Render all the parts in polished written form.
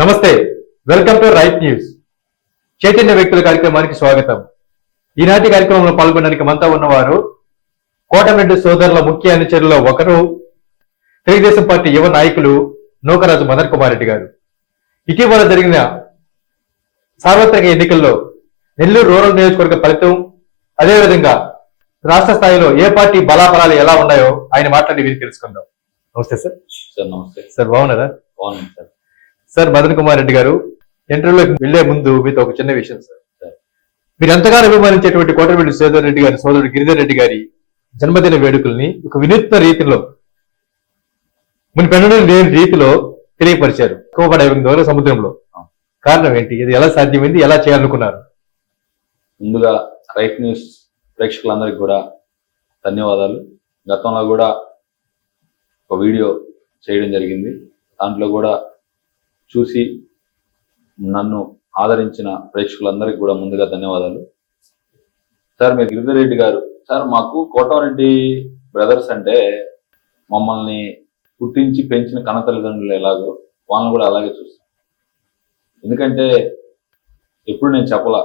నమస్తే, welcome to right news. Chaitanya వ్యక్తుల కార్యక్రమానికి స్వాగతం. ఈనాటి కార్యక్రమంలో పాల్గొనడానికి మనతో ఉన్నవారు కోటమిరెడ్డి సోదరుల ముఖ్య అనుచరుల్లో ఒకరు, తెలుగుదేశం పార్టీ యువ నాయకులు నూకరాజు మదన్ కుమార్ రెడ్డి గారు. ఇటీవల జరిగిన సార్వత్రిక ఎన్నికల్లో నెల్లూరు రూరల్ నియోజకవర్గ ఫలితం, అదేవిధంగా రాష్ట్ర స్థాయిలో ఏ పార్టీ బలాబలాలు ఎలా ఉన్నాయో ఆయన మాట్లాడి వీరికి తెలుసుకుందాం. నమస్తే సార్. నమస్తే సార్, బాగున్నారా? బాగున్నాను సార్. సార్, మదన్ కుమార్ రెడ్డి గారు, ఇంటర్వ్యూలోకి వెళ్లే ముందు మీతో ఒక చిన్న విషయం సార్. మీరు ఎంతగానో అభిమానించేటువంటి కోటమిరెడ్డి సోదర్ రెడ్డి గారి సోదరుడు గిరిధర్ రెడ్డి గారి జన్మదిన వేడుకల్ని ఒక వినూత్న రీతిలో, మునిపెన్నడూ లేని రీతిలో తెలియపరిచారు స్కూబా డైవింగ్ ద్వారా సముద్రంలో. కారణం ఏంటి? ఇది ఎలా సాధ్యమైంది? ఎలా చేయాలనుకున్నారు? ముందుగా రైట్ న్యూస్ ప్రేక్షకులందరికీ కూడా ధన్యవాదాలు. గతంలో కూడా ఒక వీడియో చేయడం జరిగింది. దాంట్లో కూడా చూసి నన్ను ఆదరించిన ప్రేక్షకులందరికీ కూడా ముందుగా ధన్యవాదాలు. సార్, మీరు గిరిధర్ రెడ్డి గారు సార్, మాకు కోటమిరెడ్డి బ్రదర్స్ అంటే మమ్మల్ని పుట్టించి పెంచిన కన్న తల్లిదండ్రులు ఎలాగో వాళ్ళని కూడా అలాగే చూస్తాం. ఎందుకంటే ఎప్పుడు నేను చెప్పలా,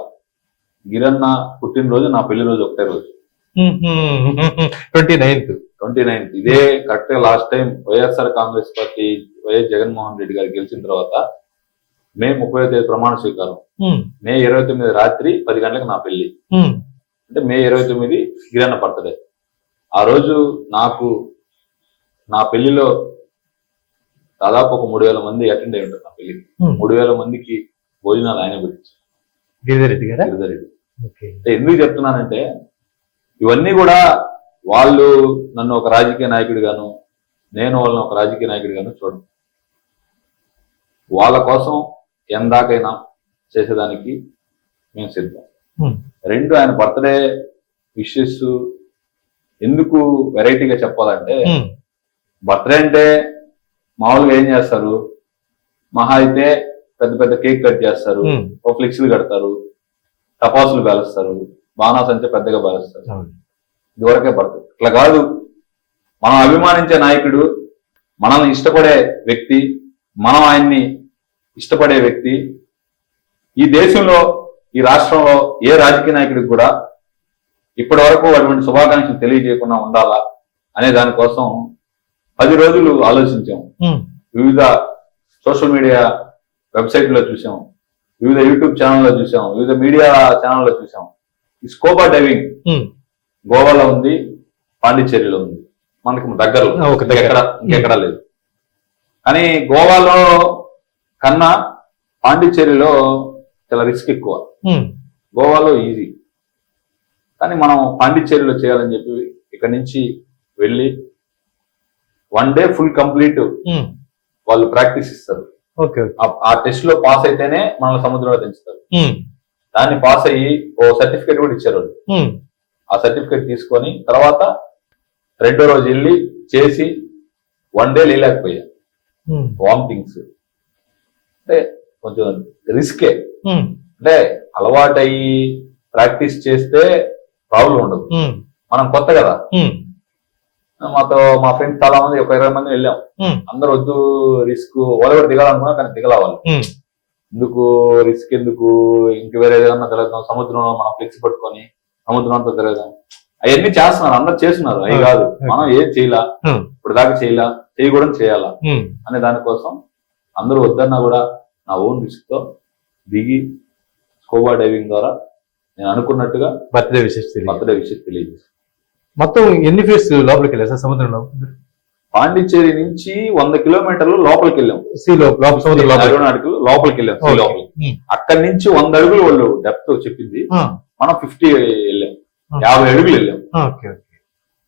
గిరన్న పుట్టినరోజు నా పెళ్లి రోజు ఒకటే రోజు, 29th. ఇదే కరెక్ట్ గా last time YSR Congress party YS Jaganmohan Reddy గారు గెలిచిన తర్వాత మే 30వ తేదీ ప్రమాణ స్వీకారం, మే 29 రాత్రి 10 గంటలకు నా పెళ్లి. అంటే మే 29 గిరన్న బర్త్డే. ఆ రోజు నాకు నా పెళ్లిలో దాదాపు ఒక 3000 మంది అటెండ్ అయి ఉంటారు. నా పెళ్లికి 3000 మందికి భోజనాలు ఆయన పెట్టించారు, గిరిధర్ రెడ్డి గారు. గిరిధర్ రెడ్డి. ఎందుకు చెప్తున్నానంటే ఇవన్నీ కూడా వాళ్ళు నన్ను ఒక రాజకీయ నాయకుడిగాను, నేను వాళ్ళని ఒక రాజకీయ నాయకుడిగాను చూడను. వాళ్ళ కోసం ఎందాకైనా చేసేదానికి మేము సిద్ధం. రెండు, ఆయన బర్త్డే విషెస్ ఎందుకు వెరైటీగా చెప్పాలంటే, బర్త్డే అంటే మామూలుగా ఏం చేస్తారు, మహా అయితే పెద్ద పెద్ద కేక్ కట్ చేస్తారు, ఓ ఫ్లెక్సీలు కడతారు, టపాసులు పేలుస్తారు, బాణాసంచ పెద్దగా పేలుస్తారు, ఇదివరకే బర్త్డే. ఇట్లా కాదు, మనం అభిమానించే నాయకుడు, మనల్ని ఇష్టపడే వ్యక్తి, మనం ఆయన్ని ఇష్టపడే వ్యక్తి, ఈ దేశంలో ఈ రాష్ట్రంలో ఏ రాజకీయ నాయకుడికి కూడా ఇప్పటి వరకు అటువంటి శుభాకాంక్షలు తెలియజేయకుండా ఉండాలా అనే దానికోసం 10 రోజులు ఆలోచించాం. వివిధ సోషల్ మీడియా వెబ్సైట్లో చూసాం, వివిధ యూట్యూబ్ ఛానల్లో చూసాం, వివిధ మీడియా ఛానల్లో చూసాం. ఈ స్కూబా డైవింగ్ గోవాలో ఉంది, పాండిచ్చేరిలో ఉంది, మనకి దగ్గరలో, ఇంకెక్కడా లేదు. కానీ గోవాలో కన్నా పాండిచ్చేరిలో చాలా రిస్క్ ఎక్కువ. గోవాలో ఈజీ, కానీ మనం పాండిచ్చేరిలో చేయాలని చెప్పి ఇక్కడ నుంచి వెళ్ళి 1 డే ఫుల్ కంప్లీట్ వాళ్ళు ప్రాక్టీస్ ఇస్తారు. ఆ టెస్ట్ లో పాస్ అయితేనే మనల్ని సముద్రంలో దించుతారు. దాన్ని పాస్ అయ్యి ఓ సర్టిఫికేట్ కూడా ఇచ్చారు వాళ్ళు. ఆ సర్టిఫికేట్ తీసుకొని తర్వాత 2వ రోజు వెళ్ళి చేసి 1 డే లేకపోయా, వామిటింగ్స్. అంటే కొంచెం రిస్కే. అంటే అలవాటయ్యి ప్రాక్టీస్ చేస్తే ప్రాబ్లం ఉండదు. మనం కొత్త కదా. మాతో మా ఫ్రెండ్స్ చాలా మంది, ఒక 20 మంది వెళ్ళాం. అందరు వద్దు రిస్క్, వాళ్ళు కూడా దిగాలనుకున్నా కానీ దిగలవాలి. ఎందుకు రిస్క్, ఎందుకు ఇంక వేరే ఏదన్నా తిరగదాం, సముద్రంలో మనం ఫ్లెక్స్ పట్టుకొని సముద్రం అంతా తిరగదాం, అవన్నీ చేస్తున్నారు, అందరు చేస్తున్నారు. అవి కాదు, మనం ఏం చేయలా, ఇప్పుడు దాకా చేయలా, చేయకూడదు, చేయాలా అనే దానికోసం అందరూ వద్దన్నా కూడా నా ఓన్ రిస్క్ తో దిగి స్కూబా డైవింగ్ ద్వారా నేను అనుకున్నట్టుగా బర్త్డే విషయం తెలియజేస్తాను. మొత్తం ఎన్ని ఫీట్స్ లోపలికి వెళ్ళారు సార్ సముద్రంలో? పాండిచ్చేరి నుంచి 100 కిలోమీటర్లు లోపలికి వెళ్ళాం, లోపలికి వెళ్ళాం, సీ లోపలికి. అక్కడి నుంచి 100 అడుగులు వాళ్ళు డెప్త్ చెప్పింది, మనం 50 వెళ్ళాం, 50 అడుగులు వెళ్ళాం.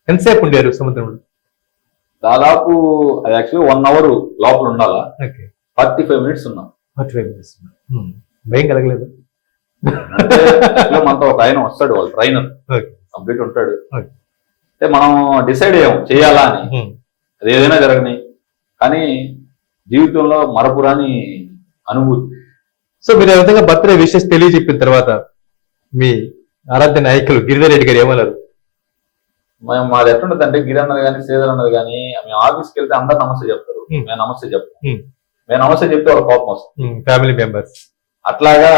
ఎంతసేపు ఉండారు సముద్రంలో? దాదాపు అది యాక్చువల్లీ 1 అవర్ లోపల ఉండాలా, 45 మినిట్స్ ఉన్నాం. 45 మినిట్స్ భయం కలగలేదు? అంటే మనతో ఒక ఆయన వస్తాడు, వాళ్ళు ట్రైనర్ కంప్లీట్ ఉంటాడు. అంటే మనం డిసైడ్ అయ్యాం చేయాలా అని, అది ఏదైనా జరగని, కానీ జీవితంలో మరపురాని అనుభూతి. సో మీరు ఆ విధంగా బర్త్డే విషెస్ తెలియజెప్పిన తర్వాత మీ ఆరాధ్య నాయకులు గిరిధర్ రెడ్డి గారు ఏమన్నారు? మాది ఎట్లుంటది అంటే, గిరి అన్నది కానీ శ్రీధర్ అన్నది కానీ, మేము ఆఫీస్కి వెళ్తే అందరు నమస్తే చెప్తారు, మేము నమస్తే చెప్తాం. నేను నమస్తే చెప్తే వాళ్ళ కోపం వస్తుంది. ఫ్యామిలీ మెంబర్స్ అట్లాగా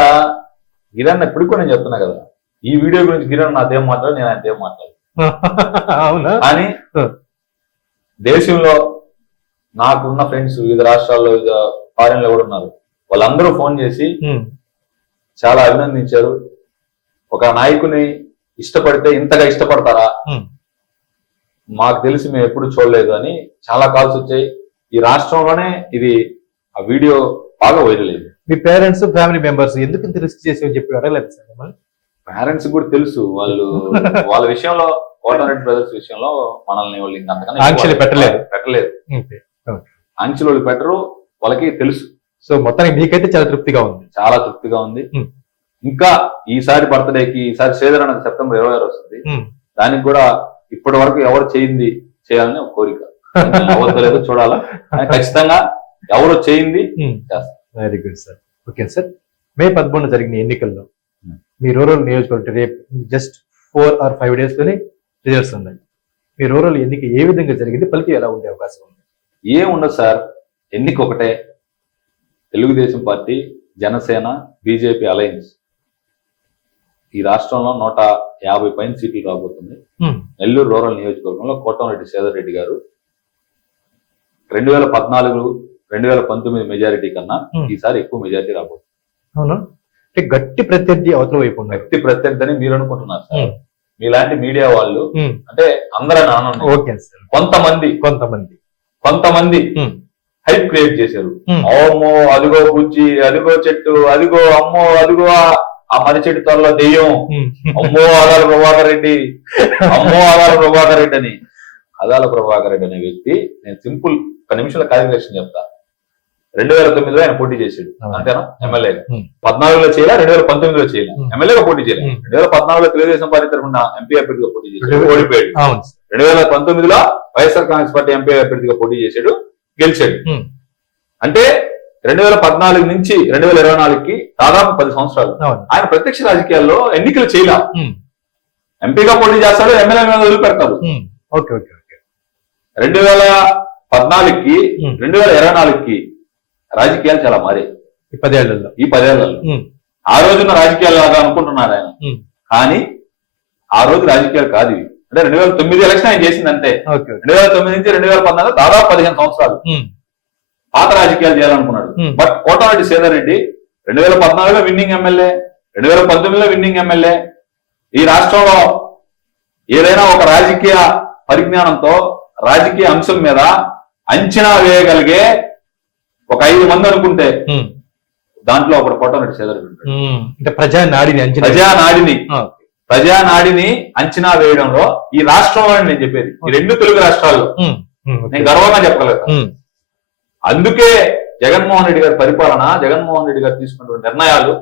గిరణ్ ఇప్పుడు కూడా నేను చెప్తున్నా కదా, ఈ వీడియో గురించి గిరణ్ నాదేం మాట్లాడు, నేను ఆయనతో ఏం మాట్లాడు. అవునా? కానీ దేశంలో నాకున్న ఫ్రెండ్స్ వివిధ రాష్ట్రాల్లో వివిధ ఫారిన్ లో కూడా ఉన్నారు. వాళ్ళందరూ ఫోన్ చేసి చాలా అభినందించారు. ఒక నాయకుని ఇష్టపడితే ఇంతగా ఇష్టపడతారా, మాకు తెలిసి మేము ఎప్పుడు చూడలేదు అని చాలా కాల్స్ వచ్చాయి. ఈ రాష్ట్రంలోనే ఇది ఆ వీడియో బాగా వైరల్ అయింది. మీ పేరెంట్స్ ఫ్యామిలీ మెంబర్స్ ఎందుకు ఇంత రిస్క్ చేసి చెప్పి అడగలేదు సార్? పేరెంట్స్ కూడా తెలుసు, వాళ్ళు వాళ్ళ విషయంలో కోటారెడ్డి బ్రదర్స్ విషయంలో మనల్ని వాళ్ళు ఇంకంతకన్నా ఆంక్షలు పెట్టలేదు. ఆంక్షలు వాళ్ళు పెట్టరు, వాళ్ళకి తెలుసు. సో మొత్తానికి మీకైతే చాలా తృప్తిగా ఉంది. చాలా తృప్తిగా ఉంది. ఇంకా ఈసారి బర్త్డేకి, ఈసారి శ్రీధర్ అన్నది సెప్టెంబర్ 26 వస్తుంది. దానికి కూడా ఇప్పటి వరకు ఎవరు చేయాలని ఒక కోరిక. ఎవరితో లేదో చూడాలా, ఖచ్చితంగా ఎవరు చేయింది చేస్తారు. Very good sir. Okay sir, May 11 జరిగిన ఎన్నికల్లో మీ రూరల్ నియోజకవర్గం రేపు జస్ట్ 4 or 5 days లోనే రిజల్ట్స్ ఉన్నాయి. మీ రూరల్ ఎన్నిక ఏ విధంగా జరిగింది, ఫలితం ఎలా ఉండే అవకాశం ఉంది? ఏముండదు సార్, ఎన్నిక ఒకటే. Telugu Desam party, Janasena, BJP alliance ఈ రాష్ట్రంలో 150 పైన సీట్లు రాబోతుంది. నెల్లూరు రూరల్ నియోజకవర్గంలో కోటంరెడ్డి శ్రీధర్ రెడ్డి గారు 2014, 2019 మెజారిటీ కన్నా ఈసారి ఎక్కువ మెజారిటీ రాబోతుంది. అవునా? గట్టి ప్రత్యర్థి అవతల వైపు ఉన్నారు. గట్టి ప్రత్యర్థి అని మీరు అనుకుంటున్నారు సార్. మీలాంటి మీడియా వాళ్ళు అంటే అందరూ కొంతమంది హైప్ క్రియేట్ చేశారు. అమ్మో అదిగో బుజ్జి, అదిగో చెట్టు, అదిగో అమ్మో అదిగో ఆ మర్రి చెట్టు త్వరలో దెయ్యం, అమ్మో ఆదాల ప్రభాకర్ రెడ్డి, అమ్మో ఆదాల ప్రభాకర్ రెడ్డి అని. ఆదాల ప్రభాకర్ రెడ్డి అనే వ్యక్తి, నేను సింపుల్ 1 నిమిషాల క్యాలిక్యులేషన్ చెప్తా. 2009లో ఆయన పోటీ చేశాడు, అంతేనా? ఎమ్మెల్యేగా 14లో చేయాల, 2019లో చేయాలి, ఎమ్మెల్యేగా పోటీ చేయాలి. 2014లో తెలుగుదేశం పార్టీ తరఫున ఎంపీ అభ్యర్థిగా పోటీ చేశాడు, ఓడిపోయాడు. 2019లో వైఎస్ఆర్ కాంగ్రెస్ పార్టీ ఎంపీ అభ్యర్థిగా పోటీ చేశాడు, గెలిచాడు. అంటే 2014 నుంచి 2024కి దాదాపు 10 సంవత్సరాలు ఆయన ప్రత్యక్ష రాజకీయాల్లో ఎన్నికలు చేయాల. ఎంపీగా పోటీ చేస్తాడు, ఎమ్మెల్యే మీద వదిలిపెడతారు. 2014కి 2024కి రాజకీయాలు చాలా మారాయి. ఈ 10 ఏళ్లలో ఆ రోజున రాజకీయాలు లాగా అనుకుంటున్నారు ఆయన, కానీ ఆ రోజు రాజకీయాలు కాదు ఇవి. అంటే 2009 ఎలక్షన్ ఆయన చేసింది అంతే. 2009 నుంచి 2014 దాదాపు 15 సంవత్సరాలు పాత రాజకీయాలు చేయాలనుకున్నాడు. బట్ కోటారెడ్డి శ్రీధర్ రెడ్డి 2014లో విన్నింగ్ ఎమ్మెల్యే, 2019లో విన్నింగ్ ఎమ్మెల్యే. ఈ రాష్ట్రంలో ఏదైనా ఒక రాజకీయ పరిజ్ఞానంతో రాజకీయ అంశం మీద అంచనా వేయగలిగే ఒక 5 మంది అనుకుంటే దాంట్లో ఒకటి కోటారెడ్డి శ్రీధర్ రెడ్డి. అంటే ప్రజానాడిని అంచనా వేయడంలో ఈ రాష్ట్రంలో నేను చెప్పేది, ఈ 2 తెలుగు రాష్ట్రాల్లో నేను గర్వంగా చెప్పగలుగుతాను. అందుకే జగన్మోహన్ రెడ్డి గారి పరిపాలన, జగన్మోహన్ రెడ్డి గారు తీసుకున్నటువంటి నిర్ణయాలు,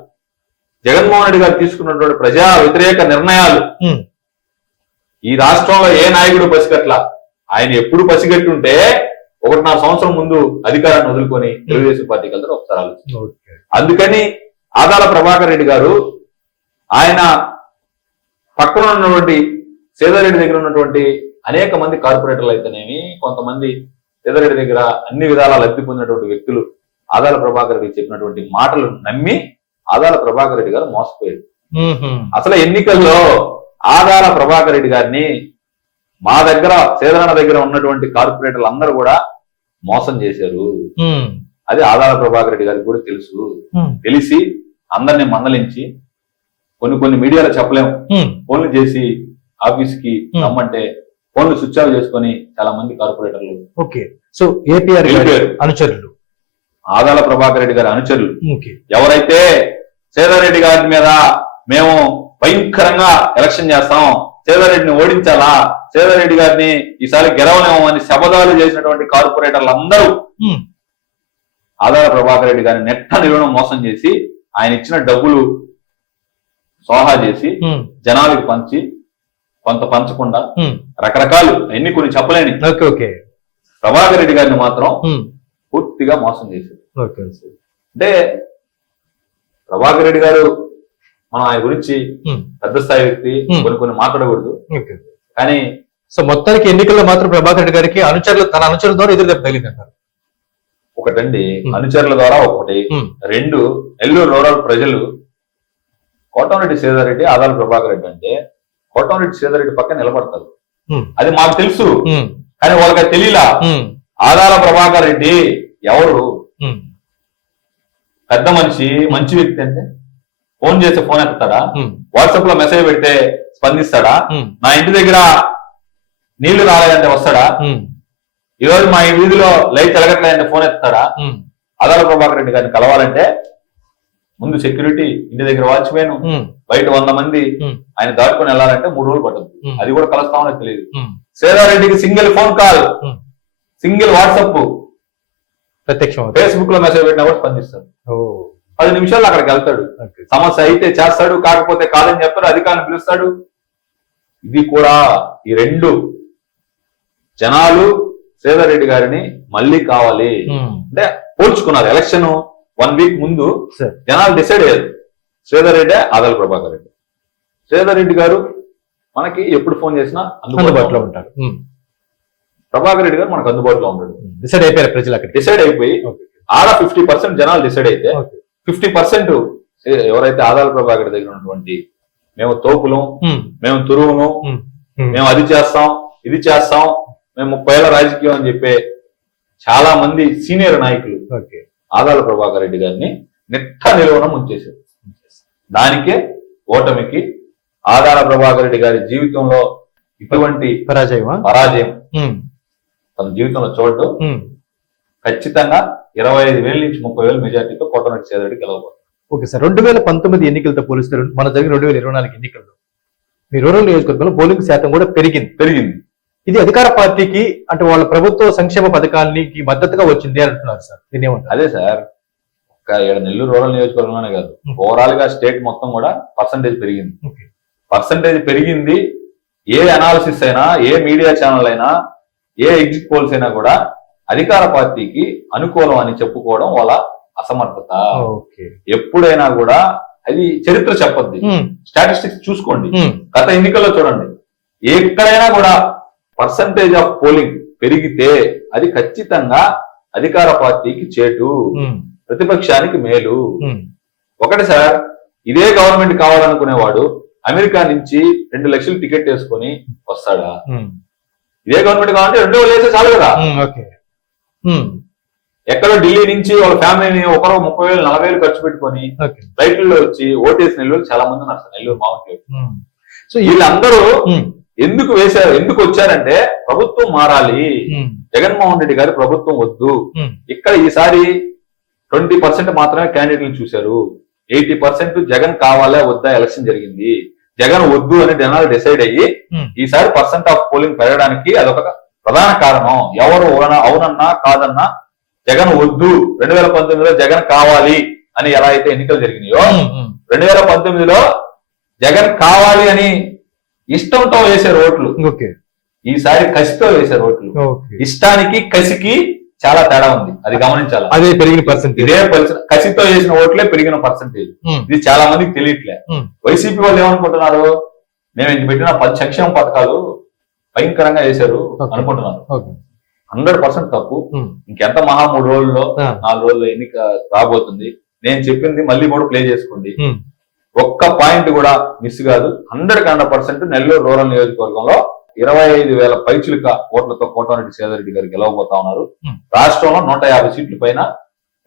జగన్మోహన్ రెడ్డి గారు తీసుకున్నటువంటి ప్రజా వ్యతిరేక నిర్ణయాలు ఈ రాష్ట్రంలో ఏ నాయకుడు పసిగట్ల. ఆయన ఎప్పుడు పసిగట్టుంటే 1.5 సంవత్సరం ముందు అధికారాన్ని వదులుకొని తెలుగుదేశం పార్టీకి వెళ్తారు. ఒకసారి ఆలోచించారు. అందుకని ఆదాల ప్రభాకర్ రెడ్డి గారు ఆయన పక్కన ఉన్నటువంటి శ్రీధర్ రెడ్డి దగ్గర ఉన్నటువంటి అనేక మంది కార్పొరేటర్లు అయితేనేమి, కొంతమంది శ్రీధర్ రెడ్డి దగ్గర అన్ని విధాలా లబ్ధి పొందినటువంటి వ్యక్తులు ఆదాల ప్రభాకర్ రెడ్డి చెప్పినటువంటి మాటలు నమ్మి ఆదాల ప్రభాకర్ రెడ్డి గారు మోసపోయారు. అసలు ఎన్నికల్లో ఆదాల ప్రభాకర్ రెడ్డి గారిని మా దగ్గర, శ్రీధరన్న దగ్గర ఉన్నటువంటి కార్పొరేటర్లు అందరూ కూడా మోసం చేశారు. అది ఆదాల ప్రభాకర్ రెడ్డి గారికి కూడా తెలుసు. తెలిసి అందరినీ మందలించి కొన్ని మీడియాలో చెప్పలేము, ఫోన్లు చేసి ఆఫీస్ కి రమ్మంటే ఫోన్లు స్విచ్ ఆఫ్ చేసుకొని చాలా మంది కార్పొరేటర్లు అనుచరులు, ఆదాల ప్రభాకర్ రెడ్డి గారి అనుచరులు ఎవరైతే శ్రీధర్ రెడ్డి గారి మీద మేము భయంకరంగా ఎలక్షన్ చేస్తాం, శ్రీధర్ రెడ్డిని ఓడించాలా, శ్రీధర్ రెడ్డి గారిని ఈసారి గెలవలేమని శపథాలు చేసినటువంటి కార్పొరేటర్లు అందరూ ఆదాల ప్రభాకర్ రెడ్డి గారిని నెట్ట నిలువడం మోసం చేసి ఆయన ఇచ్చిన డబ్బులు సోహా చేసి జనాలకు పంచి, కొంత పంచకుండా రకరకాలు ఎన్ని కొన్ని చెప్పలేని ప్రభాకర్ రెడ్డి గారిని మాత్రం పూర్తిగా మోసం చేశారు. అంటే ప్రభాకర్ రెడ్డి గారు మనం ఆయన గురించి పెద్ద స్థాయి వ్యక్తి, కొన్ని మాట్లాడకూడదు. కానీ సో మొత్తానికి ఎన్నికల్లో మాత్రం ప్రభాకర్ రెడ్డి గారికి తన అనుచరుల ద్వారా ఎదురు దెబ్బ తగిలిందంటారు. ఒకటండి అనుచరుల ద్వారా ఒకటి, రెండు నెల్లూరు రూరల్ ప్రజలు కోటమిరెడ్డి శ్రీధర్ ఆదాల ప్రభాకర్ రెడ్డి అంటే కోటమిరెడ్డి శ్రీధర్ పక్కన నిలబడతారు. అది మాకు తెలుసు, కానీ వాళ్ళకి అది తెలియలా. ఆదాల ప్రభాకర్ రెడ్డి ఎవరు? పెద్ద మనిషి, మంచి వ్యక్తి అంటే ఫోన్ చేస్తే ఫోన్ ఎత్తాడా? వాట్సాప్ లో మెసేజ్ పెడితే స్పందిస్తాడా? నా ఇంటి దగ్గర నీళ్లు రాలేదంటే వస్తాడా? ఈ రోజు మా ఈ వీధిలో లైట్ ఎలగట్లేదంటే ఫోన్ ఎత్తాడా? ఆదాల ప్రభాకర్ రెడ్డి గారిని కలవాలంటే ముందు సెక్యూరిటీ, ఇంటి దగ్గర వాచ్మెన్, బయట 100 మంది ఆయన దాటుకొని వెళ్ళాలంటే 3 రోజులు పడుతుంది. అది కూడా కలుస్తామని తెలియదు. శ్రీధర్ రెడ్డికి single phone call, single WhatsApp, ప్రత్యక్షం ఫేస్బుక్ లో మెసేజ్ పెట్టినా కూడా స్పందిస్తాడు. 10 నిమిషాలు అక్కడికి వెళ్తాడు. సమస్య అయితే చేస్తాడు, కాకపోతే కాదని చెప్తాడు, అధికారులను పిలుస్తాడు. ఇది కూడా ఈ రెండు జనాలు శ్రీధర్ రెడ్డి గారిని మళ్ళీ కావాలి అంటే పోల్చుకున్నారు. ఎలక్షన్ 1 వీక్ ముందు జనాలు డిసైడ్ అయ్యారు శ్రీధర్ రెడ్డి, ఆదాల ప్రభాకర్ రెడ్డి. శ్రీధర్ రెడ్డి గారు మనకి ఎప్పుడు ఫోన్ చేసినా అందుబాటులో ఉంటారు. ప్రభాకర్ రెడ్డి గారు మనకు అందుబాటులో ఉంటాడు. డిసైడ్ అయిపోయారు ప్రజలు, అక్కడ డిసైడ్ అయిపోయి ఆడ 50% జనాలు డిసైడ్ అయితే 50% ఎవరైతే ఆదాల ప్రభాకర్ దగ్గర ఉన్నటువంటి మేము తోపులం, మేము తురువును, మేము అది చేస్తాం, ఇది చేస్తాం, మేము 30 ఏళ్ల రాజకీయం అని చెప్పే చాలా మంది సీనియర్ నాయకులు ఆదాల ప్రభాకర్ రెడ్డి గారిని నిట్ట నిలువన ముంచేశారు. దానికే ఓటమికి ఆదాల ప్రభాకర్ రెడ్డి గారి జీవితంలో ఇటువంటి పరాజయం తన జీవితంలో చూడటం ఖచ్చితంగా 25,000 నుంచి 30,000 మెజార్టీతో కోటమిరెడ్డి శ్రీధర్ రెడ్డి గెలవబోతున్నారు. ఓకే సార్, 2019 ఎన్నికలతో పోలిస్తే మన జరిగిన 2024 ఎన్నికల్లో మీ రూరల్ నియోజకవర్గంలో పోలింగ్ శాతం కూడా పెరిగింది. ఇది అధికార పార్టీకి అంటే వాళ్ళ ప్రభుత్వ సంక్షేమ పథకానికి మద్దతుగా వచ్చింది అంటున్నారు సార్. దీనేమంటారు? అదే సార్, నెల్లూరు రూరల్ నియోజకవర్గంలోనే కాదు, ఓవరాల్ గా స్టేట్ మొత్తం కూడా పర్సంటేజ్ పెరిగింది. ఏ అనాలిసిస్ అయినా, ఏ మీడియా ఛానల్ అయినా, ఏ ఎగ్జిట్ పోల్స్ అయినా కూడా అధికార పార్టీకి అనుకూలం అని చెప్పుకోవడం వాళ్ళ అసమర్థత. ఎప్పుడైనా కూడా అది చరిత్ర చెప్పద్ది, స్టాటిస్టిక్స్ చూసుకోండి. గత ఎన్నికల్లో చూడండి, ఎక్కడైనా కూడా పర్సంటేజ్ ఆఫ్ పోలింగ్ పెరిగితే అది ఖచ్చితంగా అధికార పార్టీకి చేటు, ప్రతిపక్షానికి మేలు. ఒకటి సార్, ఇదే గవర్నమెంట్ కావాలనుకునేవాడు అమెరికా నుంచి 2 లక్షలు టికెట్ వేసుకొని వస్తాడా? ఇదే గవర్నమెంట్ కావాలంటే 2 వేలు వేస్తే చాలు కదా. ఎక్కడో ఢిల్లీ నుంచి వాళ్ళ ఫ్యామిలీని ఒకరో 30,000 40,000 ఖర్చు పెట్టుకొని ఫ్లైట్లలో వచ్చి ఓటేసిన నెల్లూరు చాలా మంది ఉన్నారు సార్, నెల్లూరు మామూలు. సో వీళ్ళందరూ ఎందుకు వచ్చారంటే ప్రభుత్వం మారాలి, జగన్మోహన్ రెడ్డి గారి ప్రభుత్వం వద్దు. ఇక్కడ ఈసారి 20% మాత్రమే క్యాండిడేట్లను చూశారు. 80% జగన్ కావాలా వద్దా ఎలక్షన్ జరిగింది. జగన్ వద్దు అని జనాలు డిసైడ్ అయ్యి ఈసారి పర్సెంట్ ఆఫ్ పోలింగ్ పెరగడానికి అదొక ప్రధాన కారణం. ఎవరు అవునన్నా కాదన్నా జగన్ వద్దు, 2019లో జగన్ కావాలి అని ఎలా అయితే ఎన్నికలు జరిగినాయో 2019లో జగన్ కావాలి అని ఇష్టంతో వేసారు ఓట్లు. ఈసారి కసితో వేసారు ఓట్లు. ఇష్టానికి కసికి చాలా తేడా ఉంది, అది గమనించాలి. అదే పెరిగిన పర్సెంటేజ్, ఇదే కసితో వేసిన ఓట్లే పెరిగిన పర్సెంటేజ్. ఇది చాలా మందికి తెలియట్లే. వైసీపీ వాళ్ళు ఏమనుకుంటున్నారు, మేము ఇంక పెట్టిన 10 సంక్షేమ పథకాలు భయంకరంగా వేశారు అనుకుంటున్నారు. 100% తప్పు. ఇంకెంత మహా 3 రోజుల్లో 4 రోజుల్లో ఎన్నిక రాబోతుంది. నేను చెప్పింది మళ్ళీ కూడా ప్లే చేసుకోండి, ఒక్క పాయింట్ కూడా మిస్ కాదు. 100% నెల్లూరు రూరల్ నియోజకవర్గంలో 25,000 పైచిలుక ఓట్లతో కోటమిరెడ్డి శ్రీధర్ రెడ్డి గారు గెలవబోతా ఉన్నారు. రాష్ట్రంలో 150 సీట్ల పైన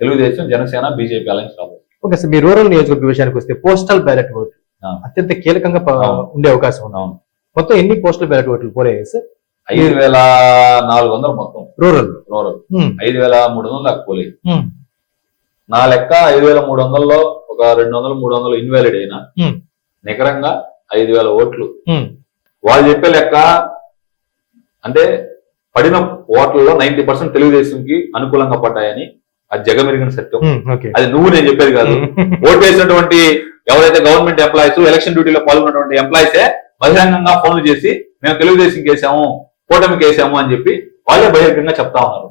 తెలుగుదేశం, జనసేన, బీజేపీ అలయన్స్ రాబోతుంది. ఓకే సార్, మీ రూరల్ నియోజకవర్గ విషయానికి వస్తే పోస్టల్ బ్యాలెట్ ఓట్లు అత్యంత కీలకంగా ఉండే అవకాశం ఉంది. మొత్తం ఎన్ని పోస్టల్ బ్యాలెట్ ఓట్లు పోయాయి సార్? 5,400 మొత్తం రూరల్ 5,300 దాకా పోలేదు. నా లెక్క 5,300లో ఒక 200-300 ఇన్వాలిడ్ అయినా నికరంగా 5,000 ఓట్లు. వాళ్ళు చెప్పే లెక్క అంటే పడిన ఓట్లలో 90% తెలుగుదేశంకి అనుకూలంగా పడ్డాయని. అది జగమెరిగిన సత్యం. అది నువ్వు నేను చెప్పేది కాదు. ఓటు వేసినటువంటి ఎవరైతే గవర్నమెంట్ ఎంప్లాయీస్, ఎలక్షన్ డ్యూటీలో పాల్గొన్నటువంటి ఎంప్లాయీసే బహిరంగంగా ఫోన్లు చేసి మేము తెలుగుదేశంకి వేసాము, కూటమికి వేసాము అని చెప్పి వాళ్ళే బహిరంగంగా చెప్తా ఉన్నారు.